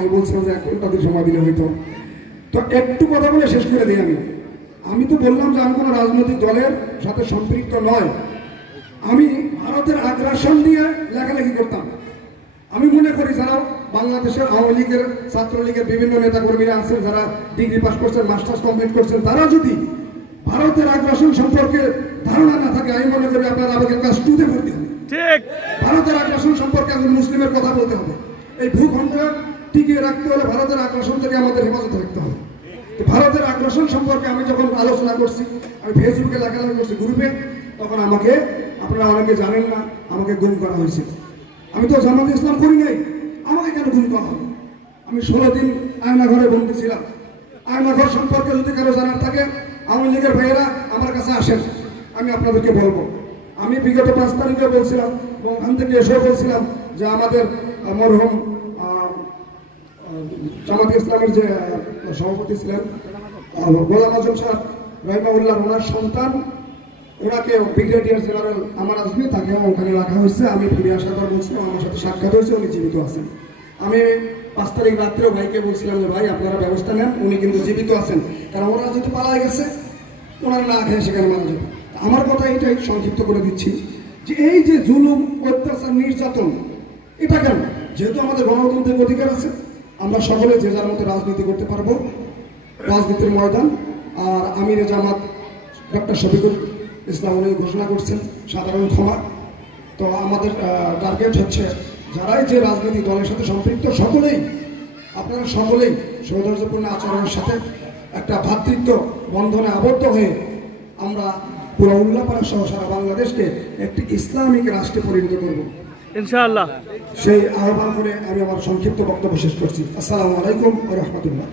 আমি বলছিলাম যে 1 ঘন্টা দিন সময় দিলে হইতো। তো একটু কথা বলে শেষ করে দিই। আমি তো বললাম যে আমি কোনো রাজনৈতিক দলের সাথে সম্পৃক্ত নয়। আমি ভারতের আগ্রাসন নিয়ে লেখালেখি করতাম। আমি মনে করি যারা বাংলাদেশের আওয়ামী লীগের, ছাত্রলীগের বিভিন্ন নেতাকর্মীরা আছেন, যারা ডিগ্রি পাস করছেন, মাস্টার্স কমপ্লিট করছেন, তারা যদি ভারতের আগ্রাসন সম্পর্কে ধারণা না থাকে, আমি মনে করি আপনারা আমাকে ক্লাস 2-তে ভর্তি হবে। ঠিক, ভারতের আগ্রাসন সম্পর্কে একজন মুসলিমের কথা বলতে হবে। এই ভূখণ্ড টিকিয়ে রাখতে হলে ভারতের আগ্রাসন থেকে আমাদের হেফাজত রাখতে হবে। ভারতের আগ্রাসন সম্পর্কে আমি যখন আলোচনা করছি, আমি ফেসবুকে লেখালেখি করছি, গ্রুপে, তখন আমাকে, আপনারা অনেকে জানেন না, আমাকে গুম করা হয়েছিল। আমি তো জামাতে ইসলাম করি নাই, আমাকে কেন গুম করা হবে? আমি 16 দিন আয়নাঘরে বন্দী ছিলাম। আয়নাঘর সম্পর্কে যদি কারো জানার থাকে, আওয়ামী লীগের ভাইয়েরা আমার কাছে আসেন, আমি আপনাদেরকে বলবো। আমি বিগত 5 তারিখে বলছিলাম এবং ওখান থেকে এসেও বলছিলাম যে আমাদের মরহুম জামাতে ইসলামের যে সভাপতি ছিলেন গোলাম আজম সাহেব রহিমাউল্লাহ, ওনার সন্তান, ওনাকে ব্রিগেডিয়ার জেনারেল আমার আজমি, তাকে ওখানে রাখা হয়েছে। আমি ফিরে আসার পর বলছিলাম, আমার সাথে সাক্ষাৎ হয়েছে, উনি জীবিত আছেন। আমি 5 তারিখ রাত্রেও ভাইকে বলছিলাম যে ভাই আপনারা ব্যবস্থা নেন, উনি কিন্তু জীবিত আছেন, কারণ ওরা যদি পালায় গেছে, ওনারা না খেয়ে সেখানে মারা যাবে। আমার কথা এটাই সংক্ষিপ্ত করে দিচ্ছি যে এই যে জুলুম, অত্যাচার, নির্যাতন, এটা কেন? যেহেতু আমাদের গণতন্ত্রের অধিকার আছে, আমরা সকলে যে যার মতো রাজনীতি করতে পারবো, রাজনীতির ময়দান। আর আমিরে জামাত ডক্টর শফিকুল ইসলাম উনি ঘোষণা করছেন সাধারণ ক্ষমা। তো আমাদের টার্গেট হচ্ছে যারাই যে রাজনৈতিক দলের সাথে সম্পৃক্ত, সকলেই, আপনারা সকলেই সৌহার্দ্যপূর্ণ আচরণের সাথে একটা ভ্রাতৃত্ব বন্ধনে আবদ্ধ হয়ে আমরা পুরো উল্লাপাড়া সহ সারা বাংলাদেশকে একটি ইসলামিক রাষ্ট্রে পরিণত করব ইনশাআল্লাহ। সেই আহ্বান করে আমি আমার সংক্ষিপ্ত বক্তব্য শেষ করছি। আসসালামু আলাইকুম ওয়া রাহমাতুল্লাহ।